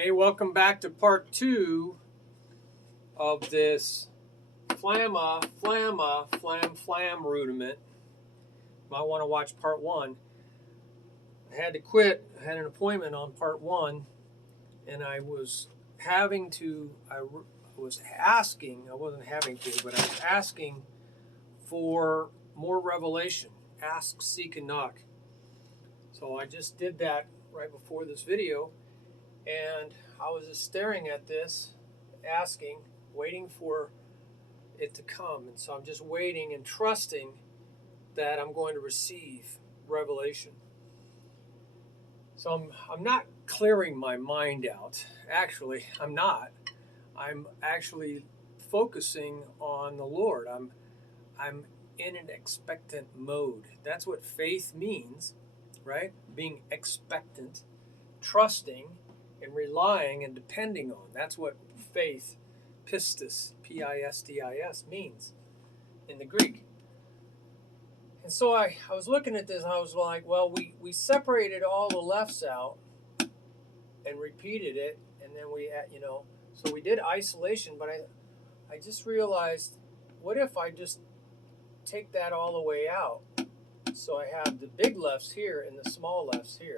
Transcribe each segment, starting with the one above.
Hey, welcome back to part 2 of this FlamaFlamaFlamFlam rudiment. You might want to watch part 1. I had to quit. I had an appointment on part 1, and I was having to, I was asking, I wasn't having to, but I was asking for more revelation. Ask, seek, and knock. So I just did that right before this video. And I was just staring at this, asking, waiting for it to come. And so I'm just waiting and trusting that I'm going to receive revelation. So I'm not clearing my mind out. Actually, I'm not. I'm actually focusing on the Lord. I'm in an expectant mode. That's what faith means, right? Being expectant, trusting, and relying and depending on. That's what faith, pistis, P-I-S-T-I-S, means in the Greek. And so I was looking at this and I was like, well, we separated all the lefts out and repeated it, and then so we did isolation, but I just realized, what if I just take that all the way out? So I have the big lefts here and the small lefts here.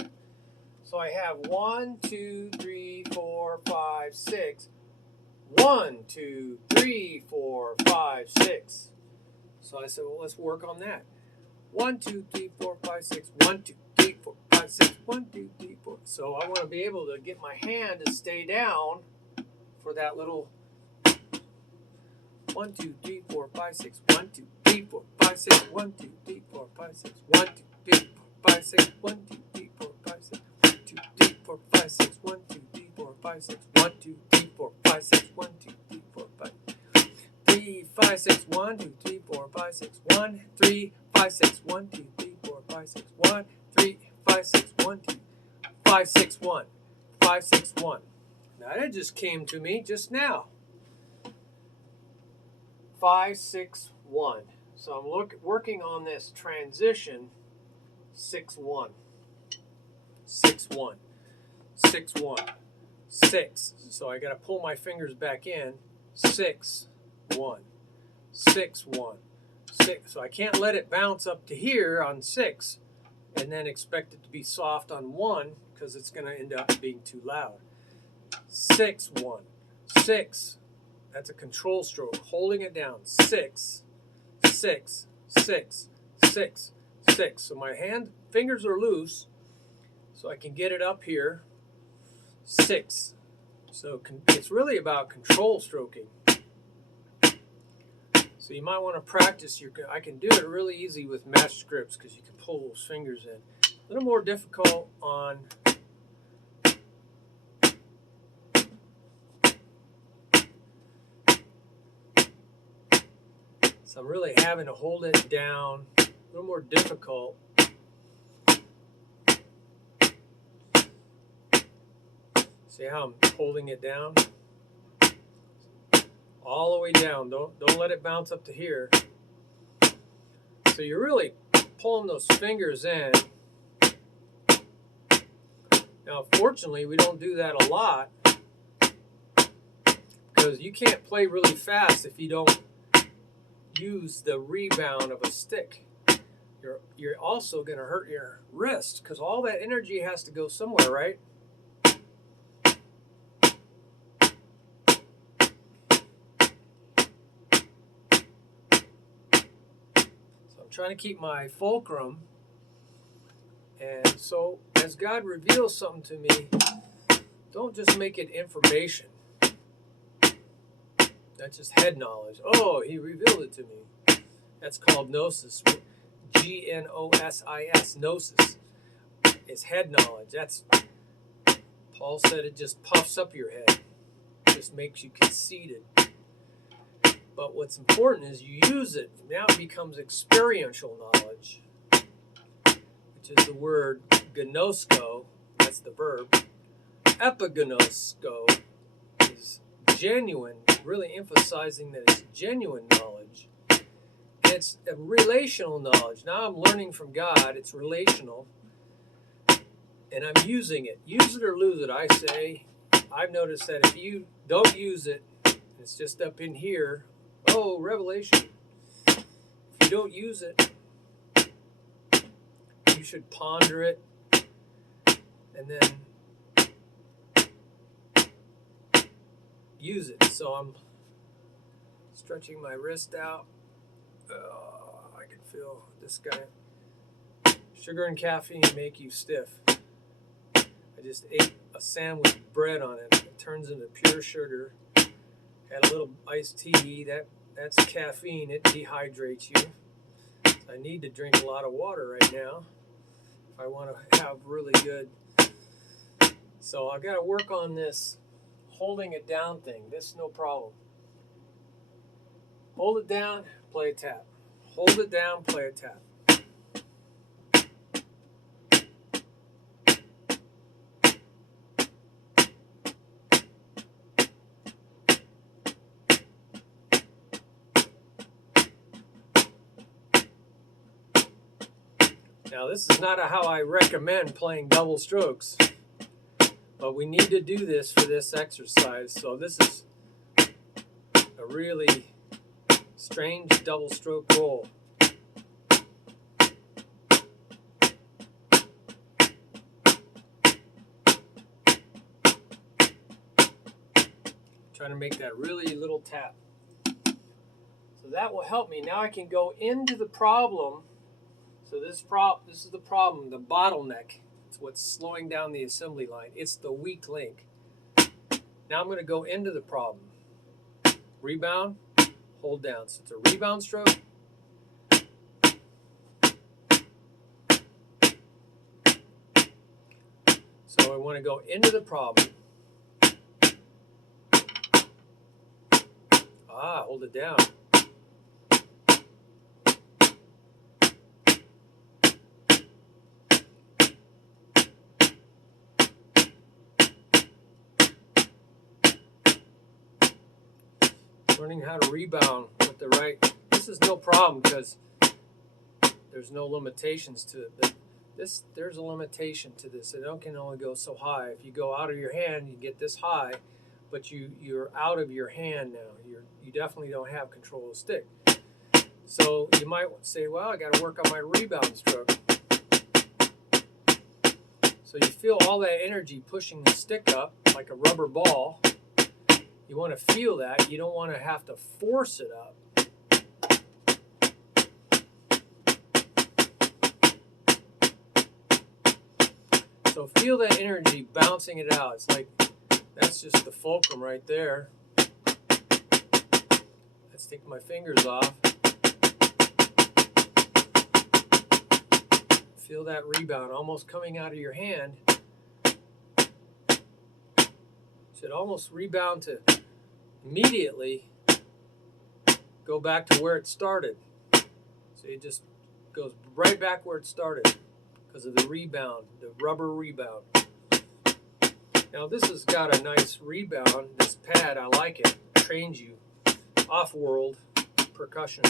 So I have 1, 2, 3, 4, 5, 6. 1, 2, 3, 4, 5, 6. So I said, well, let's work on that. 1, 2, 3, 4, 5, 6. 1, 2, 3, 4, 5, 6. 1, 2, 3, 4. So I want to be able to get my hand to stay down for that little 1, 2, 3, 4, 5, 6. 1, 2, 3, 4, 5, 6. 1, 2, 3, 4, 5, 6. 1, 2, 3, 4, 5, 6. 1, 2, 3, 4, 5, 6. 4, 5, 6, 1, 2, 3, 4, 5, 6, 1, 2, 3, 4, 5, 6, 1, 2, 3, 4, 5, 3, 5, 6, 1, 2, 3, 4, 5, 6, 1, 3, 5, 6, 1, 2, 3, 4, 5, 6, 1, 3, 5, 6, 1, 2, 5, 6, 1, 5, 6, 1. Now that just came to me just now. 5, 6, 1. So I'm working on this transition. 6, 1. 6, 1. 6, 1. 6. So I got to pull my fingers back in. 6, 1. 6, 1. 6. So I can't let it bounce up to here on 6 and then expect it to be soft on 1, because it's going to end up being too loud. 6, 1. 6. That's a control stroke. Holding it down. 6, 6, 6, 6, 6. So my fingers are loose, so I can get it up here. 6. So it's really about control stroking. So you might want to practice. I can do it really easy with mesh scripts because you can pull those fingers in. A little more difficult on so I'm really having to hold it down. A little more difficult. See how I'm holding it down? All the way down. Don't let it bounce up to here. So you're really pulling those fingers in. Now, fortunately, we don't do that a lot, because you can't play really fast if you don't use the rebound of a stick. You're also going to hurt your wrist, because all that energy has to go somewhere, right? Trying to keep my fulcrum, and so as God reveals something to me, don't just make it information. That's just head knowledge. Oh, he revealed it to me. That's called gnosis. G-N-O-S-I-S, gnosis. It's head knowledge. That's, Paul said, it just puffs up your head. It just makes you conceited. But what's important is you use it. Now it becomes experiential knowledge, which is the word gnosko. That's the verb. Epignosko is genuine, really emphasizing that it's genuine knowledge. It's a relational knowledge. Now I'm learning from God. It's relational. And I'm using it. Use it or lose it, I say. I've noticed that if you don't use it, it's just up in here. Oh, revelation. If you don't use it, you should ponder it and then use it. So I'm stretching my wrist out. I can feel this guy. Sugar and caffeine make you stiff. I just ate a sandwich with bread on it. It turns into pure sugar. Had a little iced tea. That's caffeine. It dehydrates you. So I need to drink a lot of water right now if I want to have really good. So I've got to work on this holding it down thing. This is no problem. Hold it down, play a tap. Hold it down, play a tap. Now this is not how I recommend playing double strokes, but we need to do this for this exercise. So this is a really strange double stroke roll. Trying to make that really little tap. So that will help me. Now I can go into the problem. So this is the problem, the bottleneck. It's what's slowing down the assembly line. It's the weak link. Now I'm going to go into the problem. Rebound, hold down. So it's a rebound stroke. So I want to go into the problem. Hold it down. Learning how to rebound with the right. This is no problem because there's no limitations to it. But there's a limitation to this. It can only go so high. If you go out of your hand, you get this high, but you're out of your hand now. You definitely don't have control of the stick. So you might say, well, I got to work on my rebound stroke. So you feel all that energy pushing the stick up like a rubber ball. You want to feel that. You don't want to have to force it up. So feel that energy bouncing it out. It's like, that's just the fulcrum right there. Let's take my fingers off. Feel that rebound almost coming out of your hand. Should almost rebound to immediately go back to where it started. So it just goes right back where it started because of the rebound, the rubber rebound. Now this has got a nice rebound. This pad, I like it. Trains you. Off-world percussion.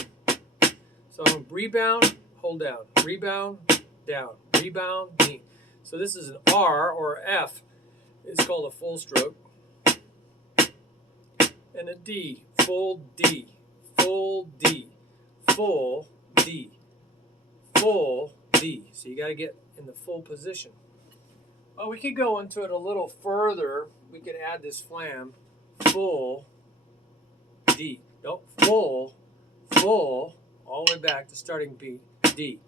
So I'm rebound, hold down. Rebound, down. Rebound, D. So this is an R or F. It's called a full stroke. And a D, full D, full D, full D, full D. So you got to get in the full position. Well, we could go into it a little further. We could add this flam, full D. Nope, full, all the way back to starting beat, D,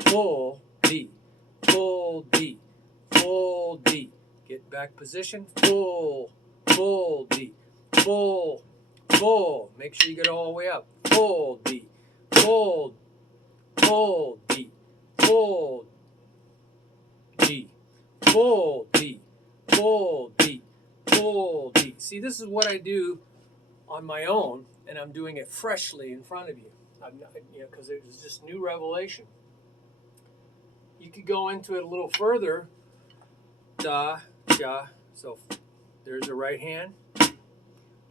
full D, full D, full D. Get back position, full D. Full, make sure you get all the way up. Full D, full D, full D, full D, full D, full D. See, this is what I do on my own, and I'm doing it freshly in front of you. Because it was just new revelation. You could go into it a little further. Da, ja. So there's the right hand.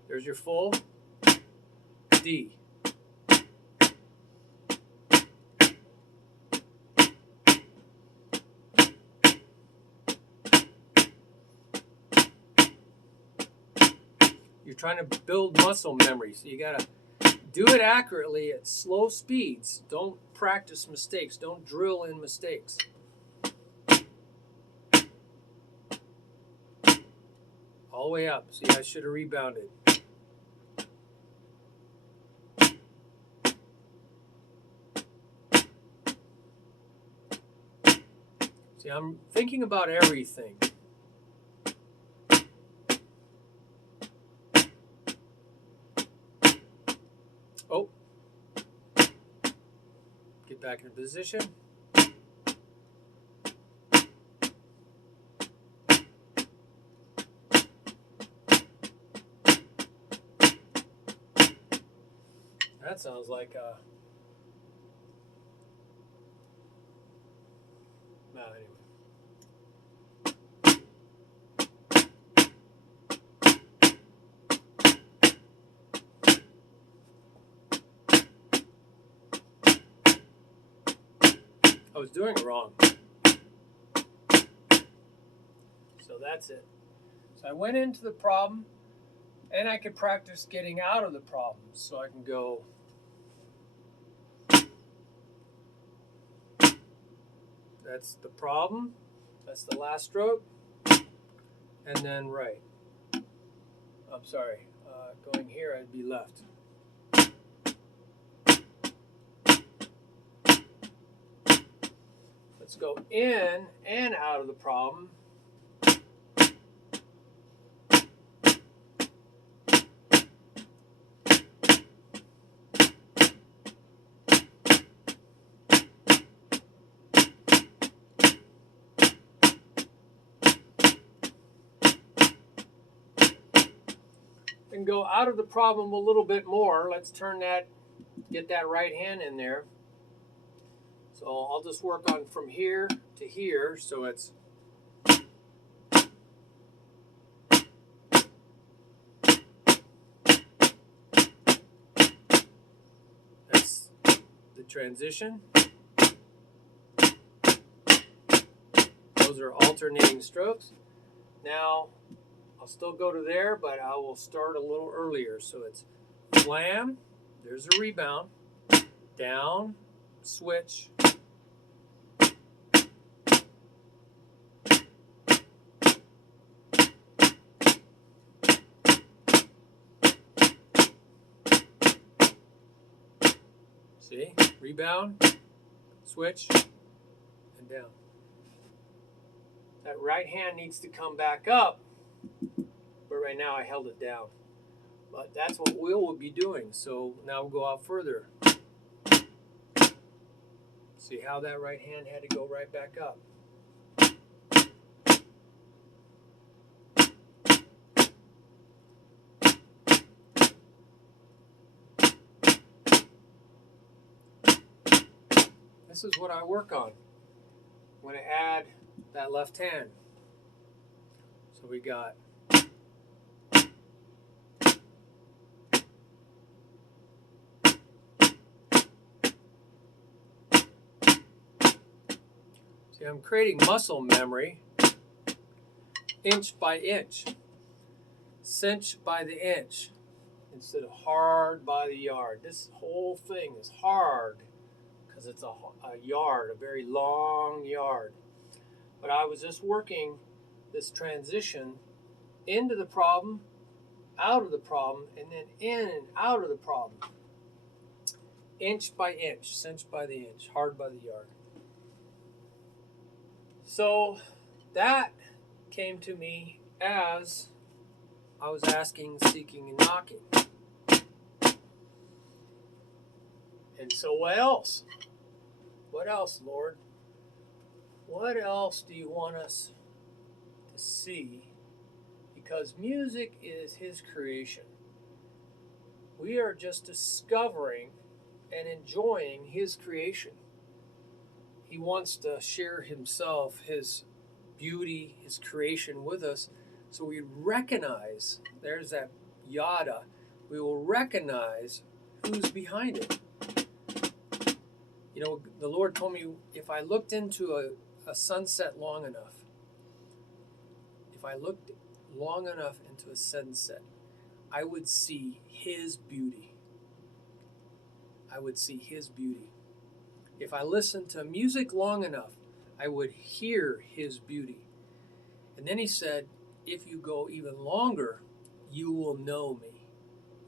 There's your full D. You're trying to build muscle memory, so you got to do it accurately at slow speeds. Don't practice mistakes. Don't drill in mistakes. All the way up. See, I should have rebounded. See, I'm thinking about everything. Oh. Get back in position. That sounds like a... No, anyway. I was doing it wrong. So that's it. So I went into the problem, and I could practice getting out of the problem. So I can go... That's the problem. That's the last stroke. And then right. I'm sorry. Going here, I'd be left. Let's go in and out of the problem. And go out of the problem a little bit more. Let's turn that, get that right hand in there. So I'll just work on from here to here. So it's that's the transition. Those are alternating strokes. Now I'll still go to there, but I will start a little earlier. So it's flam, there's a rebound, down, switch, see, rebound, switch, and down. That right hand needs to come back up, but right now I held it down. But that's what we'll be doing. So now we'll go out further. See how that right hand had to go right back up. This is what I work on when I add that left hand. So we got see, I'm creating muscle memory inch by inch, cinch by the inch, instead of hard by the yard. This whole thing is hard because it's a yard, a very long yard. But I was just working this transition into the problem, out of the problem, and then in and out of the problem. Inch by inch, cinch by the inch, hard by the yard. So that came to me as I was asking, seeking, and knocking. And so what else? What else, Lord? What else do you want us to see? Because music is His creation. We are just discovering and enjoying His creation. He wants to share Himself, His beauty, His creation with us, so we recognize, there's that yada, we will recognize who's behind it. You know, the Lord told me if I looked into a sunset long enough, if I looked long enough into a sunset, I would see His beauty. I would see His beauty. If I listened to music long enough, I would hear His beauty. And then He said, if you go even longer, you will know me.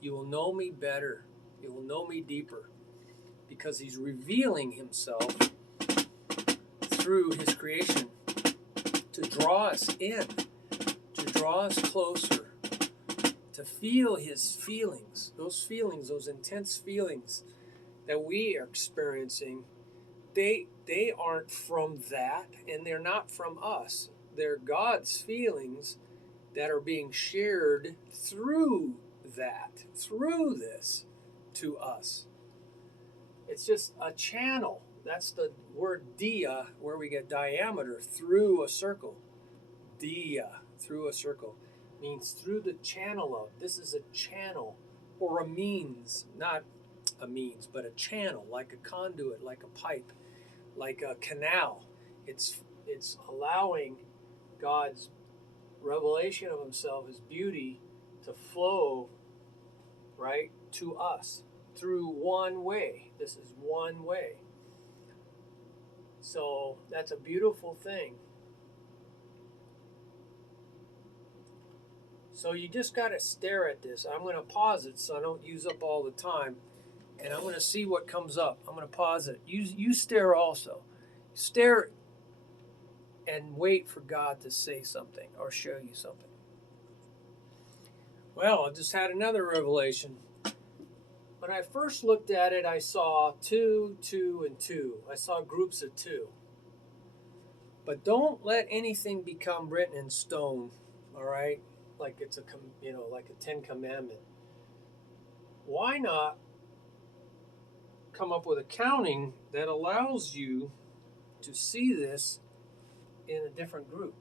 You will know me better. You will know me deeper. Because He's revealing Himself through His creation to draw us in, to draw us closer, to feel His feelings, those intense feelings that we are experiencing. They aren't from that, and they're not from us. They're God's feelings that are being shared through this to us. It's just a channel. That's the word dia, where we get diameter, through a circle. Dia, through a circle, means through the channel of. This is a channel, or a means, not a means, but a channel, like a conduit, like a pipe, like a canal. It's allowing God's revelation of Himself, His beauty, to flow right to us through one way. This is one way. So that's a beautiful thing. So you just got to stare at this. I'm going to pause it so I don't use up all the time. And I'm going to see what comes up. I'm going to pause it. You stare also. Stare and wait for God to say something or show you something. Well, I just had another revelation. When I first looked at it, I saw 2, 2, and 2. I saw groups of 2. But don't let anything become written in stone, all right? Like it's like a 10 Commandment. Why not come up with a counting that allows you to see this in a different group?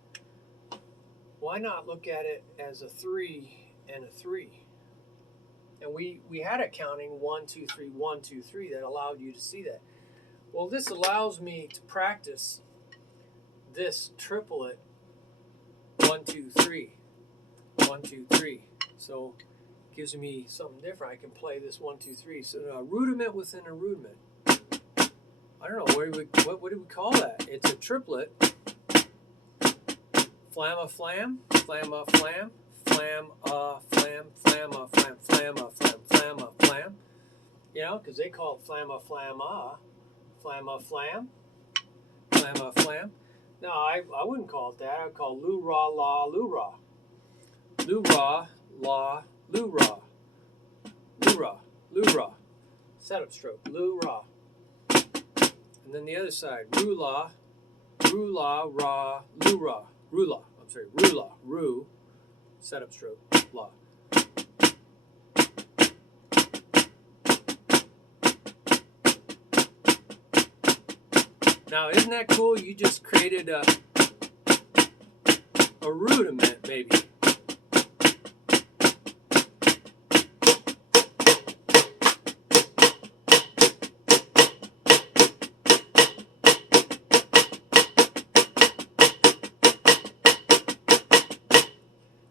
Why not look at it as a 3 and a 3? And we had a counting 1, 2, 3, 1, 2, 3 that allowed you to see that. Well, this allows me to practice this triplet 1, 2, 3, 1, 2, 3. So it gives me something different. I can play this 1, 2, 3. So a rudiment within a rudiment. I don't know what do we call that? It's a triplet. FlamaFlam, FlamaFlam, Flam, Flam, FlamaFlam, FlamaFlam, FlamaFlam. You know, because they call it FlamaFlam, FlamaFlam, FlamaFlam. No, I wouldn't call it that. I would call Lu-Ra, La, Lu-Ra. Lu-Ra, La, Lu-Ra. Lu-Ra, Lu-Ra. Setup stroke, Lu-Ra. And then the other side, Ru-La, Ru-La, Ra, Lu-Ra. Ru-La, I'm sorry, Ru-La, Ru, setup stroke, La. Now, isn't that cool? You just created a rudiment, maybe.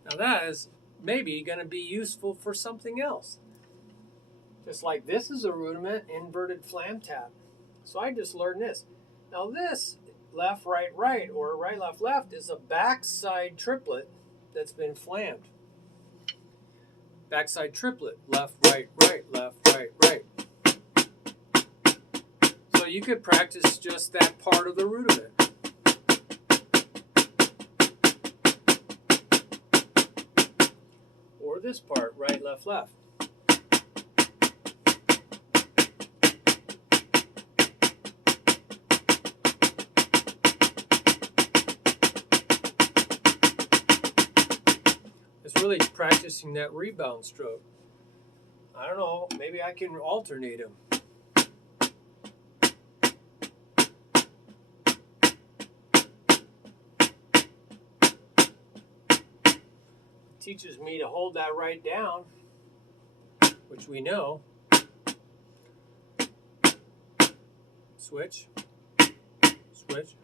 Now, that is maybe going to be useful for something else. Just like this is a rudiment, inverted flam tap. So I just learned this. Now this left, right, right, or right, left, left is a backside triplet that's been flammed. Backside triplet, left, right, right, left, right, right. So you could practice just that part of the rudiment. Or this part, right, left, left. It's really practicing that rebound stroke. I don't know, maybe I can alternate them. It teaches me to hold that right down, which we know. Switch, switch.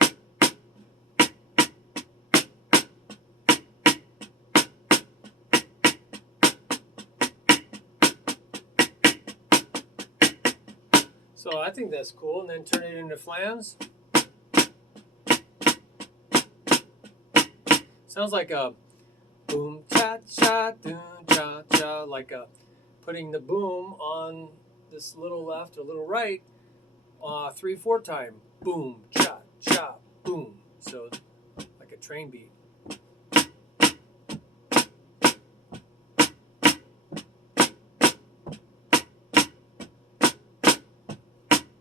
So I think that's cool. And then turn it into flams. Sounds like a boom cha cha doom cha cha, like a putting the boom on this little left or little right 3/4 time. Boom cha cha boom. So like a train beat.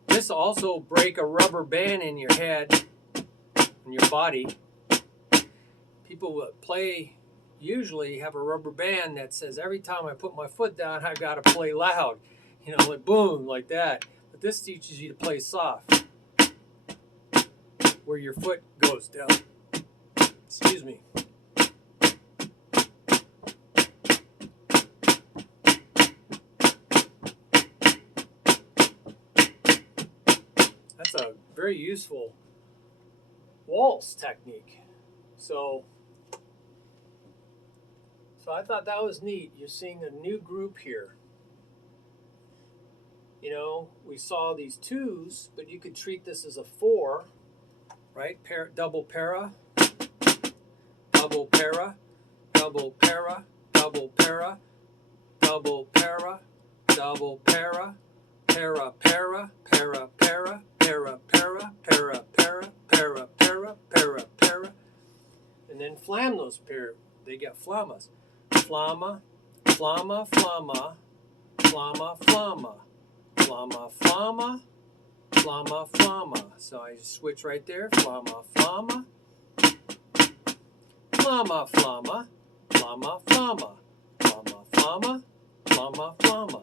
This will also break a rubber band in your head, in your body. People that play usually have a rubber band that says every time I put my foot down, I've got to play loud. You know, like boom, like that. But this teaches you to play soft, where your foot goes down. Excuse me. That's a very useful waltz technique. So I thought that was neat. You're seeing a new group here. You know, we saw these twos, but you could treat this as a 4, right? Double para, double para, double para, double para, double para, double para, para para, para para, para para, para para, para para, para para, and then flam those pair. They got flamas. Flama, flama, flama, flama, flama, flama, flama, flama, flama. So I just switch right there. Flama, flama, flama, flama, flama, flama, flama, flama, flama, flama.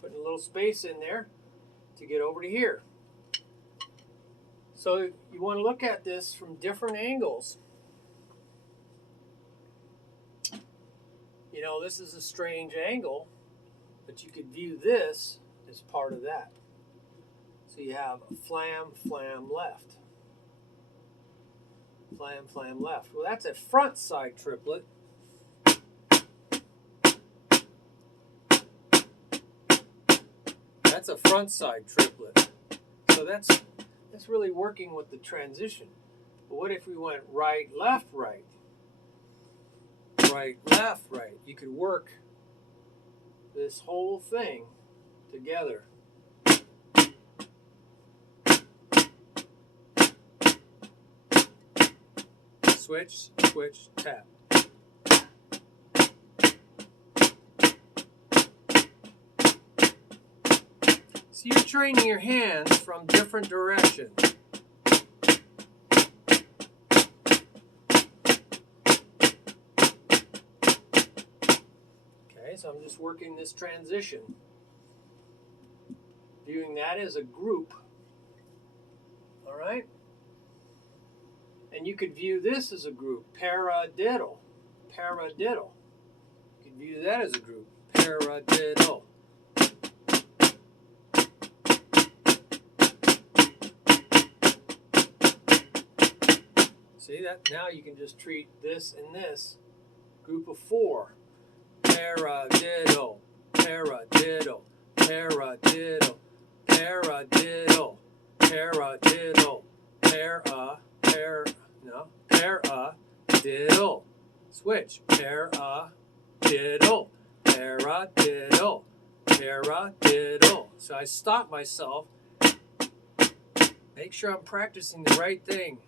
Putting a little space in there to get over to here. So you want to look at this from different angles. You know, this is a strange angle, but you could view this as part of that. So you have a flam, flam, left. Flam, flam, left. Well, that's a front side triplet. That's a front side triplet. So that's really working with the transition. But what if we went right, left, right? Right, left, right. You could work this whole thing together. Switch, switch, tap. So you're training your hands from different directions. So I'm just working this transition, viewing that as a group. All right? And you could view this as a group, paradiddle, paradiddle. You could view that as a group, paradiddle. See that? Now you can just treat this and this group of 4. Paradiddle, paradiddle, paradiddle, paradiddle, paradiddle, paradiddle. Switch, paradiddle, paradiddle, paradiddle. So I stop myself, make sure I'm practicing the right thing.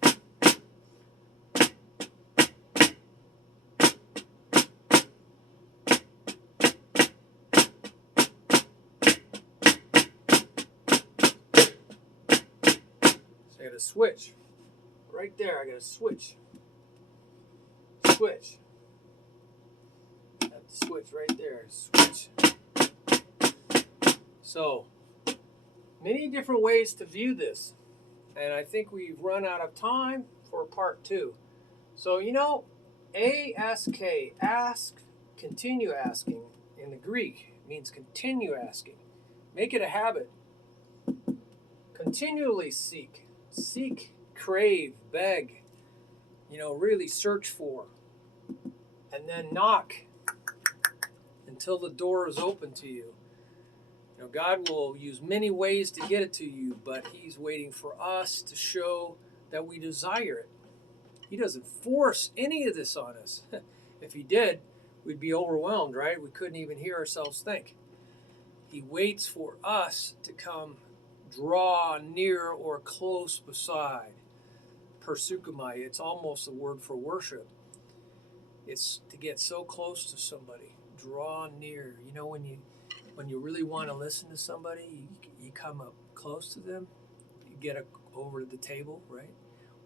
I got to switch. Right there, I got to switch. Switch. I have to switch right there. Switch. So, many different ways to view this. And I think we've run out of time for part 2. So, you know, A.S.K, ask, continue asking, in the Greek means continue asking. Make it a habit. Continually seek. Seek, crave, beg, you know, really search for. And then knock until the door is open to you. God will use many ways to get it to you, but he's waiting for us to show that we desire it. He doesn't force any of this on us. If he did, we'd be overwhelmed, right? We couldn't even hear ourselves think. He waits for us to come draw near or close beside. Persukomai, it's almost a word for worship. It's to get so close to somebody, draw near. When you really want to listen to somebody, you come up close to them, you get over to the table, right?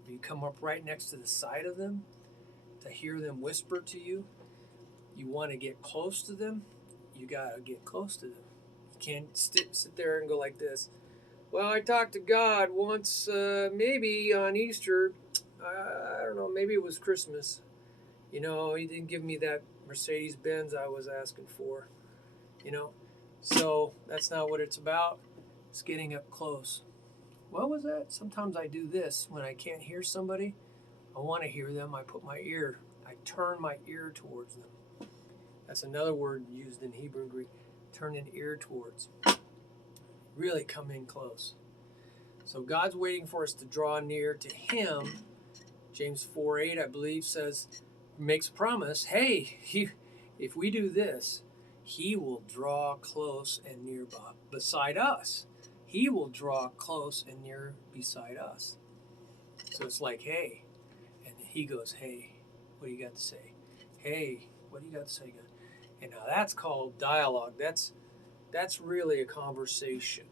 You come up right next to the side of them to hear them whisper to you. You want to get close to them, you got to get close to them. You can't sit there and go like this. Well, I talked to God once, maybe on Easter. I don't know, maybe it was Christmas. He didn't give me that Mercedes-Benz I was asking for. So that's not what it's about. It's getting up close. What was that? Sometimes I do this when I can't hear somebody. I want to hear them. I turn my ear towards them. That's another word used in Hebrew and Greek. Turn an ear towards. Really come in close. So God's waiting for us to draw near to him. James 4:8, I believe, makes a promise. Hey, if we do this, he will draw close and near beside us. He will draw close and near beside us. So it's like, hey. And he goes, hey, what do you got to say? Hey, what do you got to say, God? And now that's called dialogue. That's really a conversation.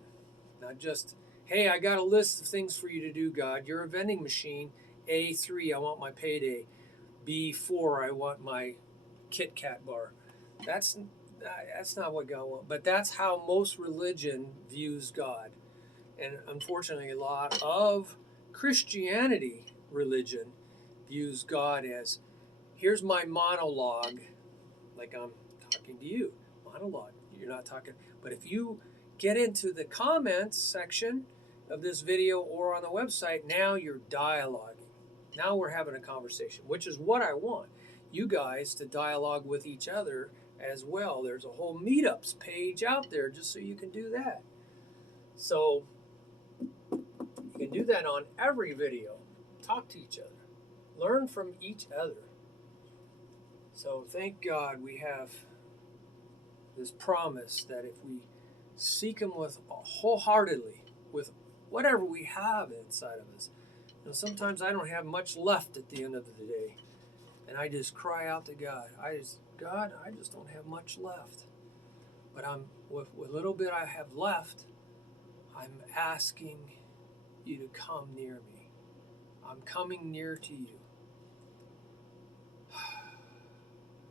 Not just, hey, I got a list of things for you to do, God. You're a vending machine. A3, I want my payday. B4, I want my Kit Kat bar. That's not what God wants. But that's how most religion views God. And unfortunately, a lot of Christianity religion views God as, here's my monologue, like I'm talking to you. Monologue. You're not talking. But if you get into the comments section of this video or on the website, now you're dialoguing. Now we're having a conversation, which is what I want. You guys to dialogue with each other as well. There's a whole meetups page out there just so you can do that. So you can do that on every video. Talk to each other. Learn from each other. So thank God we have this promise that if we seek him with wholeheartedly, with whatever we have inside of us. Sometimes I don't have much left at the end of the day. And I just cry out to God. God, I just don't have much left. But with little bit I have left, I'm asking you to come near me. I'm coming near to you.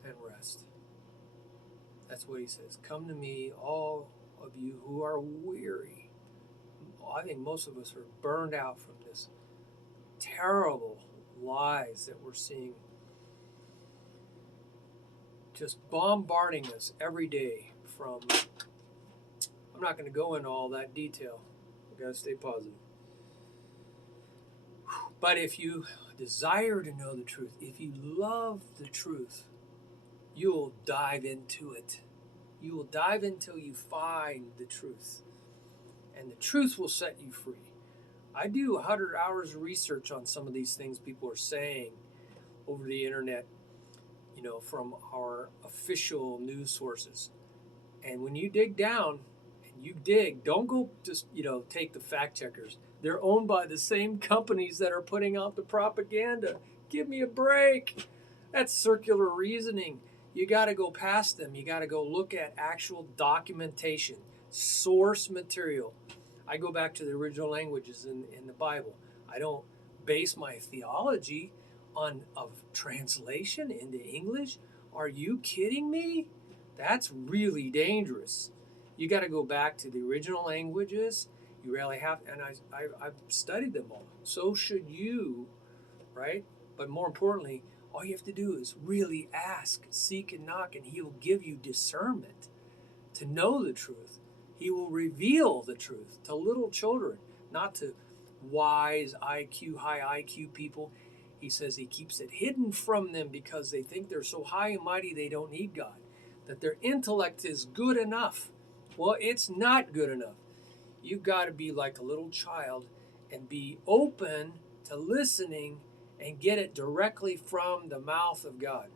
And rest. That's what he says. Come to me, all of you who are weary. I think most of us are burned out from this terrible lies that we're seeing just bombarding us every day from, I'm not going to go into all that detail. I've got to stay positive. But if you desire to know the truth, if you love the truth, you will dive into it. You will dive until you find the truth. And the truth will set you free. I do 100 hours of research on some of these things people are saying over the internet, from our official news sources. And when you dig down and you dig, don't go just, take the fact checkers. They're owned by the same companies that are putting out the propaganda. Give me a break. That's circular reasoning. You got to go past them. You got to go look at actual documentation, source material. I go back to the original languages in the Bible. I don't base my theology of translation into English. Are you kidding me? That's really dangerous. You got to go back to the original languages. You really have, and I've studied them all. So should you, right? But more importantly, all you have to do is really ask, seek, and knock, and he'll give you discernment to know the truth. He will reveal the truth to little children, not to wise high IQ people. He says he keeps it hidden from them because they think they're so high and mighty they don't need God, that their intellect is good enough. Well, it's not good enough. You've got to be like a little child and be open to listening and get it directly from the mouth of God.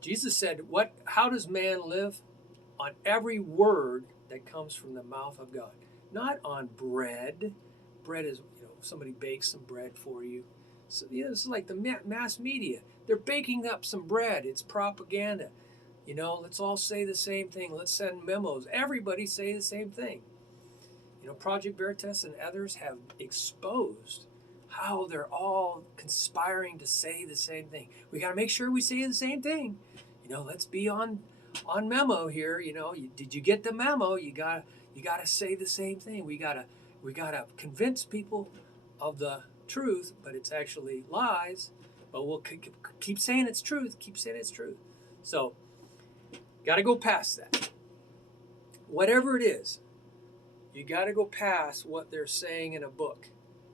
Jesus said, how does man live? On every word that comes from the mouth of God. Not on bread. Bread is, somebody bakes some bread for you. So, this is like the mass media. They're baking up some bread. It's propaganda. Let's all say the same thing. Let's send memos. Everybody say the same thing. Project Veritas and others have exposed how they're all conspiring to say the same thing. We got to make sure we say the same thing. Let's be on memo here. Did you get the memo? You got to say the same thing. We got to convince people of the truth, but it's actually lies. But we'll keep saying it's truth. Keep saying it's truth. So, got to go past that. Whatever it is, you got to go past what they're saying in a book.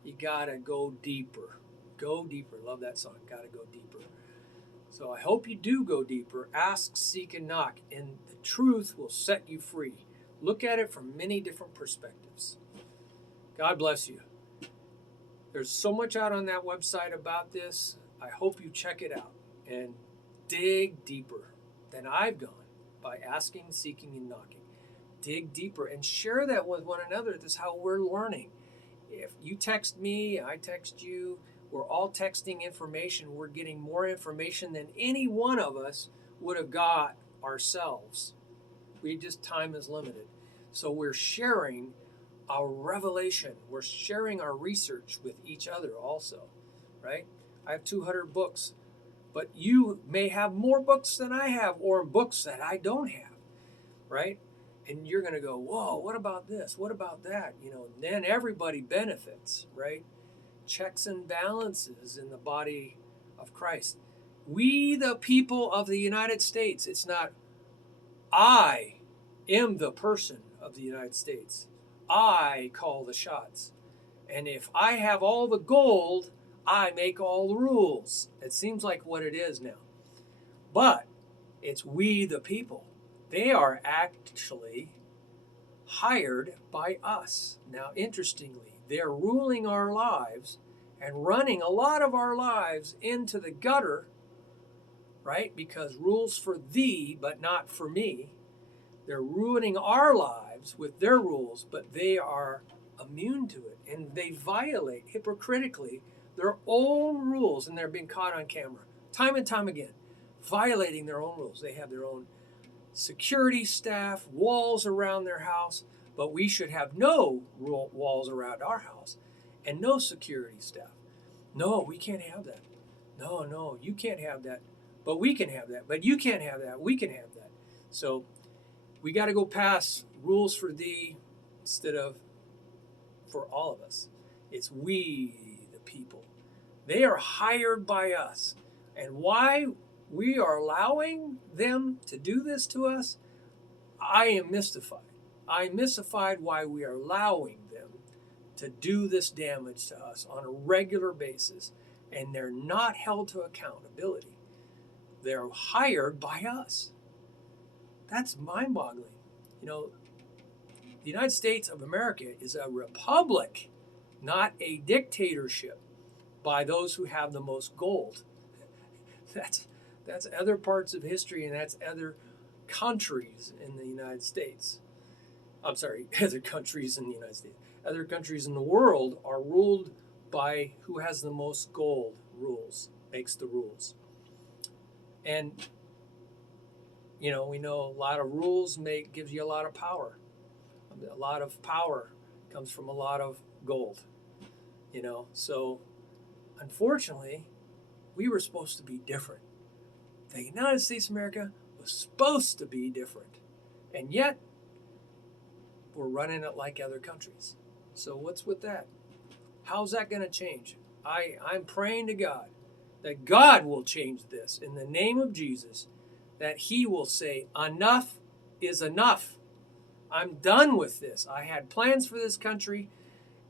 You got to go deeper. Go deeper. Love that song. Got to go deeper. So I hope you do go deeper. Ask, seek, and knock, and the truth will set you free. Look at it from many different perspectives. God bless you. There's so much out on that website about this. I hope you check it out and dig deeper than I've gone by asking, seeking, and knocking. Dig deeper and share that with one another. This is how we're learning. If you text me, I text you, we're all texting information. We're getting more information than any one of us would have got ourselves. Time is limited. So we're sharing our revelation. We're sharing our research with each other also, right? I have 200 books, but you may have more books than I have or books that I don't have, right? And you're going to go, whoa, what about this? What about that? Then everybody benefits, right? Checks and balances in the body of Christ. We, the people of the United States, it's not I am the person of the United States. I call the shots. And if I have all the gold, I make all the rules. It seems like what it is now. But it's we, the people. They are actually hired by us. Now, interestingly, they're ruling our lives and running a lot of our lives into the gutter, right? Because rules for thee, but not for me. They're ruining our lives with their rules, but they are immune to it. And they violate hypocritically their own rules, and they're being caught on camera time and time again, violating their own rules. They have their own security staff, walls around their house, but we should have no walls around our house and no security staff. No, we can't have that. No, you can't have that, but we can have that. But you can't have that, we can have that. So we got to go past rules for thee instead of for all of us. It's we, the people. They are hired by us. And why we are allowing them to do this to us, I am mystified. I'm mystified why we are allowing them to do this damage to us on a regular basis, and they're not held to accountability. They're hired by us. That's mind-boggling. The United States of America is a republic, not a dictatorship by those who have the most gold. That's other parts of history, and that's other countries in the United States. I'm sorry, other countries in the United States. Other countries in the world are ruled by who has the most gold makes the rules. And, we know a lot of rules gives you a lot of power. A lot of power comes from a lot of gold, So, unfortunately, we were supposed to be different. The United States of America was supposed to be different. And yet, we're running it like other countries. So what's with that? How's that going to change? I'm praying to God that God will change this in the name of Jesus, that he will say, enough is enough. I'm done with this. I had plans for this country,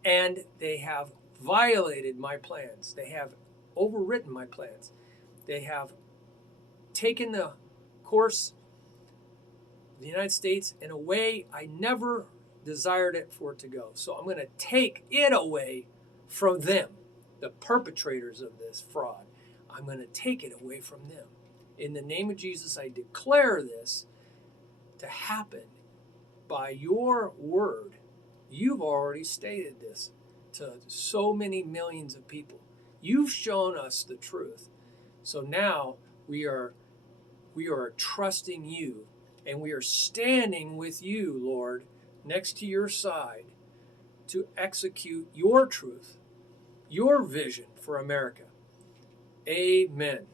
and they have violated my plans. They have overwritten my plans. They have taken the course the United States in a way I never desired it for it to go. So I'm going to take it away from them, the perpetrators of this fraud. I'm going to take it away from them. In the name of Jesus, I declare this to happen by your word. You've already stated this to so many millions of people. You've shown us the truth. So now we are trusting you, and we are standing with you, Lord, next to your side to execute your truth, your vision for America. Amen.